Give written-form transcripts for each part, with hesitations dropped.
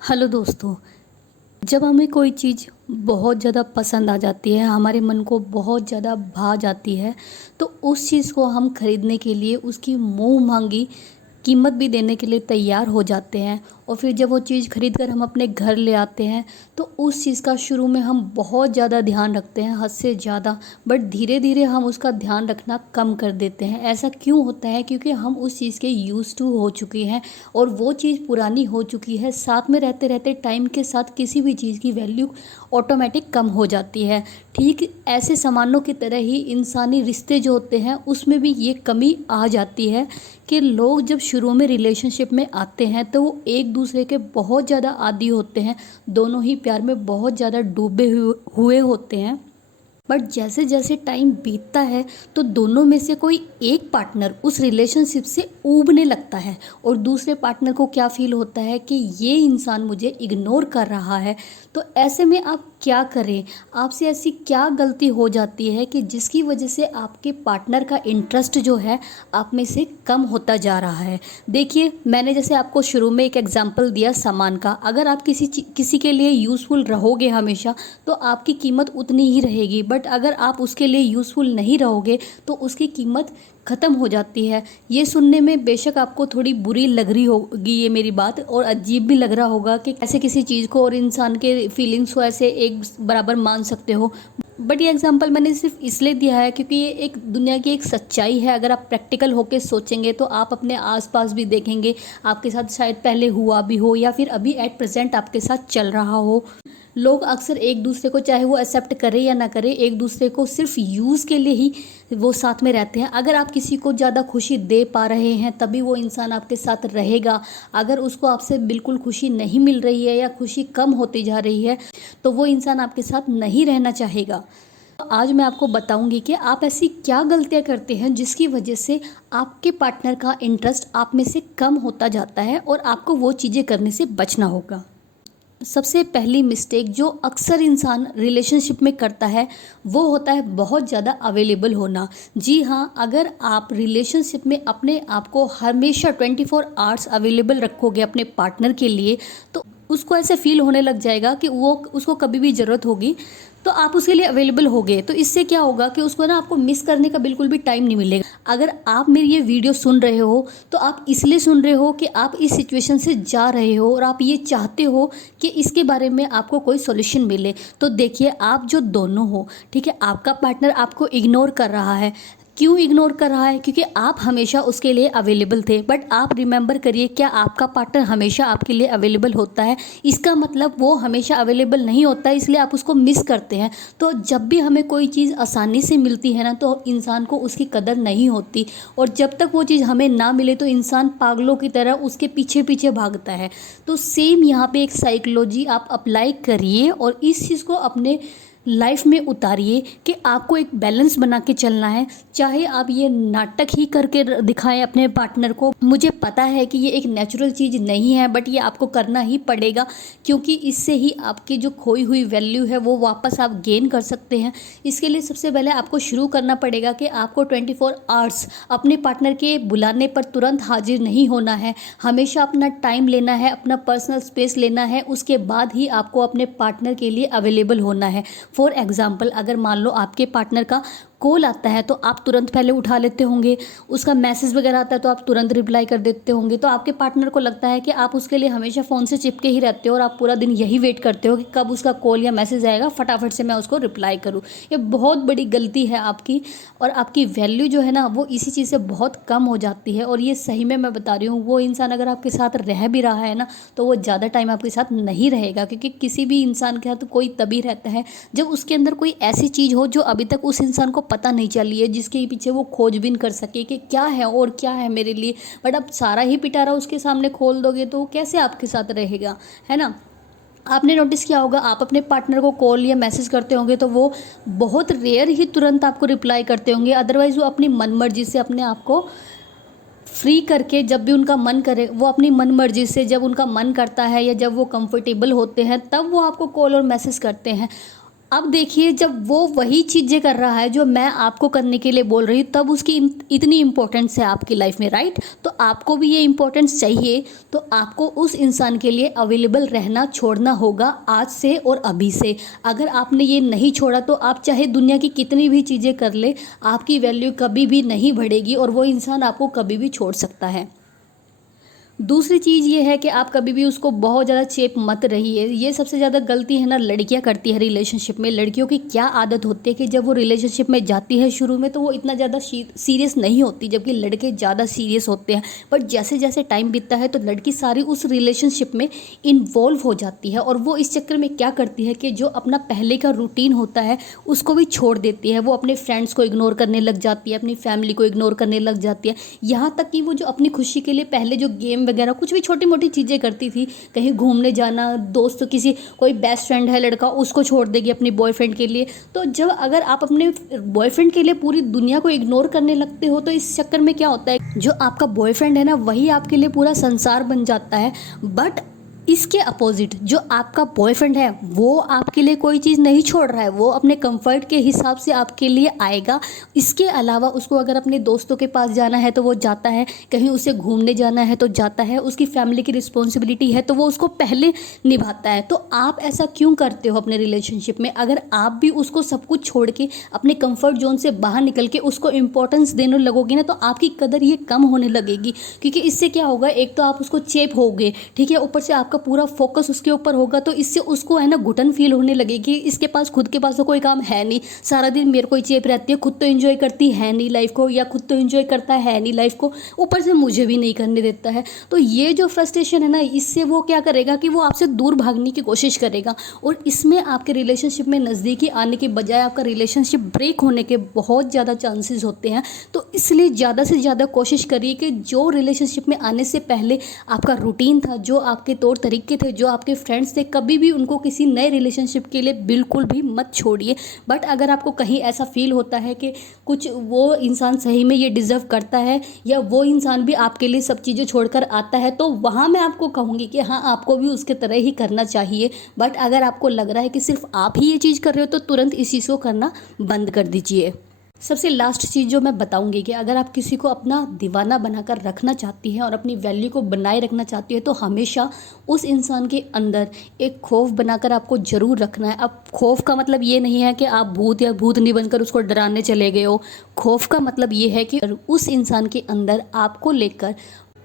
Hello दोस्तों। जब हमें कोई चीज़ बहुत ज़्यादा पसंद आ जाती है, हमारे मन को बहुत ज़्यादा भा जाती है, तो उस चीज़ को हम खरीदने के लिए उसकी मुँह मांगी कीमत भी देने के लिए तैयार हो जाते हैं। और फिर जब वो चीज़ खरीद कर हम अपने घर ले आते हैं तो उस चीज़ का शुरू में हम बहुत ज़्यादा ध्यान रखते हैं, हद से ज़्यादा। बट धीरे धीरे हम उसका ध्यान रखना कम कर देते हैं। ऐसा क्यों होता है? क्योंकि हम उस चीज़ के यूज़ टू हो चुके हैं और वो चीज़ पुरानी हो चुकी है। साथ में रहते रहते टाइम के साथ किसी भी चीज़ की वैल्यू ऑटोमेटिक कम हो जाती है। ठीक ऐसे सामानों की तरह ही इंसानी रिश्ते जो होते हैं उसमें भी ये कमी आ जाती है कि लोग जब शुरू में रिलेशनशिप में आते हैं तो वो एक दूसरे के बहुत ज़्यादा आदी होते हैं। दोनों ही प्यार में बहुत ज़्यादा डूबे हुए होते हैं। बट जैसे जैसे टाइम बीतता है तो दोनों में से कोई एक पार्टनर उस रिलेशनशिप से ऊबने लगता है और दूसरे पार्टनर को क्या फील होता है कि ये इंसान मुझे इग्नोर कर रहा है। तो ऐसे में आप क्या करें? आपसे ऐसी क्या गलती हो जाती है कि जिसकी वजह से आपके पार्टनर का इंटरेस्ट जो है आप में से कम होता जा रहा है? देखिए, मैंने जैसे आपको शुरू में एक एग्जांपल दिया सामान का। अगर आप किसी के लिए यूज़फुल रहोगे हमेशा तो आपकी कीमत उतनी ही रहेगी। बट अगर आप उसके लिए यूज़फुल नहीं रहोगे तो उसकी कीमत ख़त्म हो जाती है। ये सुनने में बेशक आपको थोड़ी बुरी लग रही होगी ये मेरी बात, और अजीब भी लग रहा होगा कि कैसे किसी चीज़ को और इंसान के फीलिंग्स को ऐसे एक बराबर मान सकते हो। बट ये एग्जांपल मैंने सिर्फ इसलिए दिया है क्योंकि ये एक दुनिया की एक सच्चाई है। अगर आप प्रैक्टिकल होके सोचेंगे तो आप अपने आसपास भी देखेंगे, आपके साथ शायद पहले हुआ भी हो या फिर अभी एट प्रेजेंट आपके साथ चल रहा हो। लोग अक्सर एक दूसरे को, चाहे वो एक्सेप्ट करे या ना करे, एक दूसरे को सिर्फ यूज़ के लिए ही वो साथ में रहते हैं। अगर आप किसी को ज़्यादा खुशी दे पा रहे हैं तभी वो इंसान आपके साथ रहेगा। अगर उसको आपसे बिल्कुल खुशी नहीं मिल रही है या खुशी कम होती जा रही है तो वो इंसान आपके साथ नहीं रहना चाहेगा। तो आज मैं आपको बताऊंगी कि आप ऐसी क्या गलतियां करते हैं जिसकी वजह से आपके पार्टनर का इंटरेस्ट आप में से कम होता जाता है और आपको वो चीज़ें करने से बचना होगा। सबसे पहली मिस्टेक जो अक्सर इंसान रिलेशनशिप में करता है वो होता है बहुत ज़्यादा अवेलेबल होना। जी हाँ, अगर आप रिलेशनशिप में अपने आप को हमेशा 24 आवर्स अवेलेबल रखोगे अपने पार्टनर के लिए तो उसको ऐसे फील होने लग जाएगा कि वो उसको कभी भी ज़रूरत होगी तो आप उसके लिए अवेलेबल हो गए। तो इससे क्या होगा कि उसको ना आपको मिस करने का बिल्कुल भी टाइम नहीं मिलेगा। अगर आप मेरी ये वीडियो सुन रहे हो तो आप इसलिए सुन रहे हो कि आप इस सिचुएशन से जा रहे हो और आप ये चाहते हो कि इसके बारे में आपको कोई सॉल्यूशन मिले। तो देखिए, आप जो दोनों हो, ठीक है, आपका पार्टनर आपको इग्नोर कर रहा है। क्यों इग्नोर कर रहा है? क्योंकि आप हमेशा उसके लिए अवेलेबल थे। बट आप रिमेंबर करिए, क्या आपका पार्टनर हमेशा आपके लिए अवेलेबल होता है? इसका मतलब वो हमेशा अवेलेबल नहीं होता, इसलिए आप उसको मिस करते हैं। तो जब भी हमें कोई चीज़ आसानी से मिलती है ना तो इंसान को उसकी कदर नहीं होती, और जब तक वो चीज़ हमें ना मिले तो इंसान पागलों की तरह उसके पीछे पीछे भागता है। तो सेम यहाँ पे एक साइकोलॉजी आप अप्लाई करिए और इस चीज़ को अपने लाइफ में उतारिए कि आपको एक बैलेंस बना के चलना है। चाहे आप ये नाटक ही करके दिखाएं अपने पार्टनर को, मुझे पता है कि ये एक नेचुरल चीज़ नहीं है बट ये आपको करना ही पड़ेगा, क्योंकि इससे ही आपकी जो खोई हुई वैल्यू है वो वापस आप गेन कर सकते हैं। इसके लिए सबसे पहले आपको शुरू करना पड़ेगा कि आपको 24 आवर्स अपने पार्टनर के बुलाने पर तुरंत हाजिर नहीं होना है। हमेशा अपना टाइम लेना है, अपना पर्सनल स्पेस लेना है, उसके बाद ही आपको अपने पार्टनर के लिए अवेलेबल होना है। फॉर एग्ज़ाम्पल, अगर मान लो आपके पार्टनर का कॉल आता है तो आप तुरंत पहले उठा लेते होंगे, उसका मैसेज वगैरह आता है तो आप तुरंत रिप्लाई कर देते होंगे। तो आपके पार्टनर को लगता है कि आप उसके लिए हमेशा फ़ोन से चिपके ही रहते हो और आप पूरा दिन यही वेट करते हो कि कब उसका कॉल या मैसेज आएगा, फटाफट से मैं उसको रिप्लाई करूँ। ये बहुत बड़ी गलती है आपकी, और आपकी वैल्यू जो है ना वो इसी चीज़ से बहुत कम हो जाती है। और ये सही में मैं बता रही हूँ, वो इंसान अगर आपके साथ रह भी रहा है ना तो वो ज़्यादा टाइम आपके साथ नहीं रहेगा, क्योंकि किसी भी इंसान के साथ कोई तभी रहता है जब उसके अंदर कोई ऐसी चीज़ हो जो अभी तक उस इंसान को पता नहीं चली है, जिसके पीछे वो खोजबीन कर सके कि क्या है और क्या है मेरे लिए। बट अब सारा ही पिटारा उसके सामने खोल दोगे तो वो कैसे आपके साथ रहेगा, है ना? आपने नोटिस किया होगा, आप अपने पार्टनर को कॉल या मैसेज करते होंगे तो वो बहुत रेयर ही तुरंत आपको रिप्लाई करते होंगे। अदरवाइज़ वो अपनी मन मर्जी से अपने आप को फ्री करके, जब भी उनका मन करे वो अपनी मन मर्जी से, जब उनका मन करता है या जब वो कंफर्टेबल होते हैं तब वो आपको कॉल और मैसेज करते हैं। अब देखिए, जब वो वही चीज़ें कर रहा है जो मैं आपको करने के लिए बोल रही हूँ, तब उसकी इतनी इम्पोर्टेंस है आपकी लाइफ में, राइट? तो आपको भी ये इम्पोर्टेंस चाहिए, तो आपको उस इंसान के लिए अवेलेबल रहना छोड़ना होगा आज से और अभी से। अगर आपने ये नहीं छोड़ा तो आप चाहे दुनिया की कितनी भी चीज़ें कर ले, आपकी वैल्यू कभी भी नहीं बढ़ेगी और वो इंसान आपको कभी भी छोड़ सकता है। दूसरी चीज़ ये है कि आप कभी भी उसको बहुत ज़्यादा चेप मत रहिए। ये सबसे ज़्यादा गलती है ना लड़कियां करती है रिलेशनशिप में। लड़कियों की क्या आदत होती है कि जब वो रिलेशनशिप में जाती है शुरू में तो वो इतना ज़्यादा सीरियस नहीं होती, जबकि लड़के ज़्यादा सीरियस होते हैं। बट जैसे जैसे टाइम बीतता है तो लड़की सारी उस रिलेशनशिप में इन्वॉल्व हो जाती है और वो इस चक्कर में क्या करती है कि जो अपना पहले का रूटीन होता है उसको भी छोड़ देती है। वो अपने फ्रेंड्स को इग्नोर करने लग जाती है, अपनी फैमिली को इग्नोर करने लग जाती है, यहाँ तक कि वो जो अपनी खुशी के लिए पहले जो गेम वगैरह कुछ भी छोटी मोटी चीज़ें करती थी, कहीं घूमने जाना, दोस्त किसी कोई बेस्ट फ्रेंड है लड़का उसको छोड़ देगी अपनी बॉयफ्रेंड के लिए। तो जब अगर आप अपने बॉयफ्रेंड के लिए पूरी दुनिया को इग्नोर करने लगते हो तो इस चक्कर में क्या होता है, जो आपका बॉयफ्रेंड है ना वही आपके लिए पूरा संसार बन जाता है। बट इसके अपोजिट जो आपका बॉयफ्रेंड है वो आपके लिए कोई चीज़ नहीं छोड़ रहा है, वो अपने कंफर्ट के हिसाब से आपके लिए आएगा। इसके अलावा उसको अगर अपने दोस्तों के पास जाना है तो वो जाता है, कहीं उसे घूमने जाना है तो जाता है, उसकी फैमिली की रिस्पॉन्सिबिलिटी है तो वो उसको पहले निभाता है। तो आप ऐसा क्यों करते हो अपने रिलेशनशिप में? अगर आप भी उसको सब कुछ छोड़ के अपने कंफर्ट जोन से बाहर निकल के उसको इंपॉर्टेंस देने लगोगे ना तो आपकी कदर ये कम होने लगेगी। क्योंकि इससे क्या होगा, एक तो आप उसको चेप होगे, ठीक है, ऊपर से आपका पूरा फोकस उसके ऊपर होगा तो इससे उसको है ना घुटन फील होने लगेगी। इसके पास खुद के पास तो कोई काम है नहीं, सारा दिन मेरे को ही चेप रहती है, खुद तो एंजॉय करती है नहीं लाइफ को, या खुद तो एंजॉय करता है नहीं लाइफ को, ऊपर से मुझे भी नहीं करने देता है। तो ये जो फ्रस्ट्रेशन है ना, इससे वो क्या करेगा कि वो आपसे दूर भागने की कोशिश करेगा और इसमें आपके रिलेशनशिप में नज़दीकी आने के बजाय आपका रिलेशनशिप ब्रेक होने के बहुत ज़्यादा चांसेस होते हैं। तो इसलिए ज़्यादा से ज़्यादा कोशिश करिए कि जो रिलेशनशिप में आने से पहले आपका रूटीन था, जो आपके तौर तरीके थे, जो आपके फ्रेंड्स थे, कभी भी उनको किसी नए रिलेशनशिप के लिए बिल्कुल भी मत छोड़िए। बट अगर आपको कहीं ऐसा फील होता है कि कुछ वो इंसान सही में ये डिज़र्व करता है या वो इंसान भी आपके लिए सब चीज़ें छोड़कर आता है तो वहाँ मैं आपको कहूँगी कि हाँ, आपको भी उसके तरह ही करना चाहिए। बट अगर आपको लग रहा है कि सिर्फ आप ही ये चीज़ कर रहे हो तो तुरंत इस चीज़ को करना बंद कर दीजिए। सबसे लास्ट चीज़ जो मैं बताऊंगी कि अगर आप किसी को अपना दीवाना बनाकर रखना चाहती हैं और अपनी वैल्यू को बनाए रखना चाहती है तो हमेशा उस इंसान के अंदर एक खौफ बनाकर आपको ज़रूर रखना है। अब खौफ का मतलब ये नहीं है कि आप भूत या भूतनी बनकर उसको डराने चले गए हो। खौफ का मतलब ये है कि उस इंसान के अंदर आपको लेकर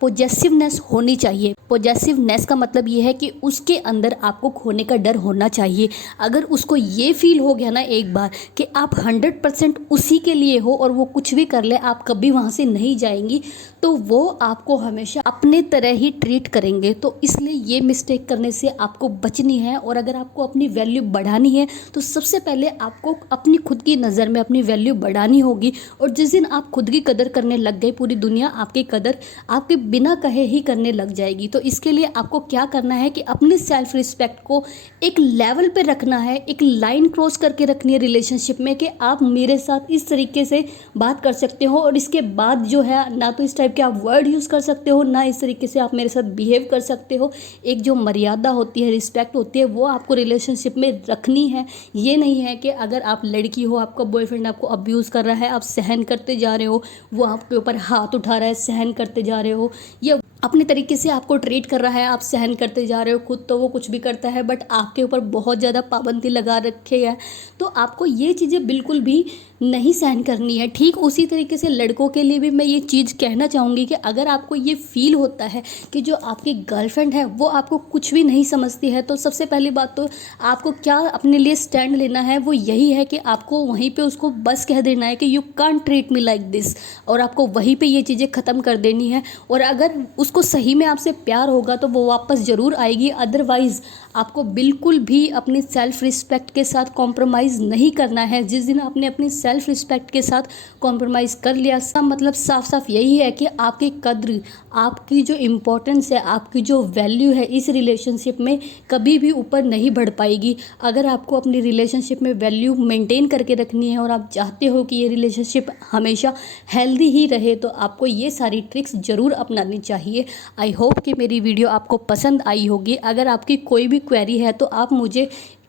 पॉजेसिवनेस होनी चाहिए। पॉजेसिवनेस का मतलब ये है कि उसके अंदर आपको खोने का डर होना चाहिए। अगर उसको ये फील हो गया ना एक बार कि आप 100% उसी के लिए हो और वो कुछ भी कर ले आप कभी वहाँ से नहीं जाएंगी, तो वो आपको हमेशा अपने तरह ही ट्रीट करेंगे। तो इसलिए ये मिस्टेक करने से आपको बचनी है। और अगर आपको अपनी वैल्यू बढ़ानी है तो सबसे पहले आपको अपनी खुद की नज़र में अपनी वैल्यू बढ़ानी होगी। और जिस दिन आप खुद की कदर करने लग गए, पूरी दुनिया आपकी कदर आपके बिना कहे ही करने लग जाएगी। तो इसके लिए आपको क्या करना है कि अपनी सेल्फ रिस्पेक्ट को एक लेवल पे रखना है, एक लाइन क्रॉस करके रखनी है रिलेशनशिप में कि आप मेरे साथ इस तरीके से बात कर सकते हो और इसके बाद जो है ना तो इस टाइप के आप वर्ड यूज़ कर सकते हो, ना इस तरीके से आप मेरे साथ बिहेव कर सकते हो। एक जो मर्यादा होती है, रिस्पेक्ट होती है, वो आपको रिलेशनशिप में रखनी है। ये नहीं है कि अगर आप लड़की हो, आपका बॉयफ्रेंड आपको अब्यूज़ कर रहा है, आप सहन करते जा रहे हो, वो आपके ऊपर हाथ उठा रहा है, सहन करते जा रहे हो, या अपने तरीके से आपको ट्रीट कर रहा है, आप सहन करते जा रहे हो। खुद तो वो कुछ भी करता है बट आपके ऊपर बहुत ज़्यादा पाबंदी लगा रखी है, तो आपको ये चीज़ें बिल्कुल भी नहीं सहन करनी है। ठीक उसी तरीके से लड़कों के लिए भी मैं ये चीज़ कहना चाहूँगी कि अगर आपको ये फील होता है कि जो आपकी गर्लफ्रेंड है वो आपको कुछ भी नहीं समझती है, तो सबसे पहली बात तो आपको क्या अपने लिए स्टैंड लेना है वो यही है कि आपको वहीं पे उसको बस कह देना है कि you can't treat me like this, और आपको वहीं पे ये चीज़ें ख़त्म कर देनी है। और अगर उसको सही में आपसे प्यार होगा तो वो वापस ज़रूर आएगी, अदरवाइज़ आपको बिल्कुल भी अपनी सेल्फ़ रिस्पेक्ट के साथ कॉम्प्रोमाइज़ नहीं करना है। जिस दिन आपने अपनी सेल्फ़ रिस्पेक्ट के साथ कॉम्प्रोमाइज़ कर लिया, इसका मतलब साफ साफ यही है कि आपकी कद्र, आपकी जो इम्पोर्टेंस है, आपकी जो वैल्यू है इस रिलेशनशिप में कभी भी ऊपर नहीं बढ़ पाएगी। अगर आपको अपनी रिलेशनशिप में वैल्यू मेंटेन करके रखनी है और आप चाहते हो कि ये रिलेशनशिप हमेशा हेल्दी ही रहे, तो आपको ये सारी ट्रिक्स ज़रूर अपनानी चाहिए। आई होप कि मेरी वीडियो आपको पसंद आई होगी। अगर आपकी कोई भी क्वेरी है तो आप मुझे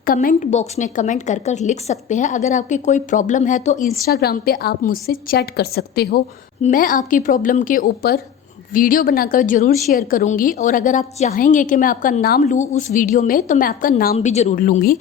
कमेंट बॉक्स में कमेंट कर कर लिख सकते हैं। अगर आपकी कोई प्रॉब्लम है तो इंस्टाग्राम पे आप मुझसे चैट कर सकते हो। मैं आपकी प्रॉब्लम के ऊपर वीडियो बनाकर ज़रूर शेयर करूंगी, और अगर आप चाहेंगे कि मैं आपका नाम लूँ उस वीडियो में तो मैं आपका नाम भी ज़रूर लूँगी।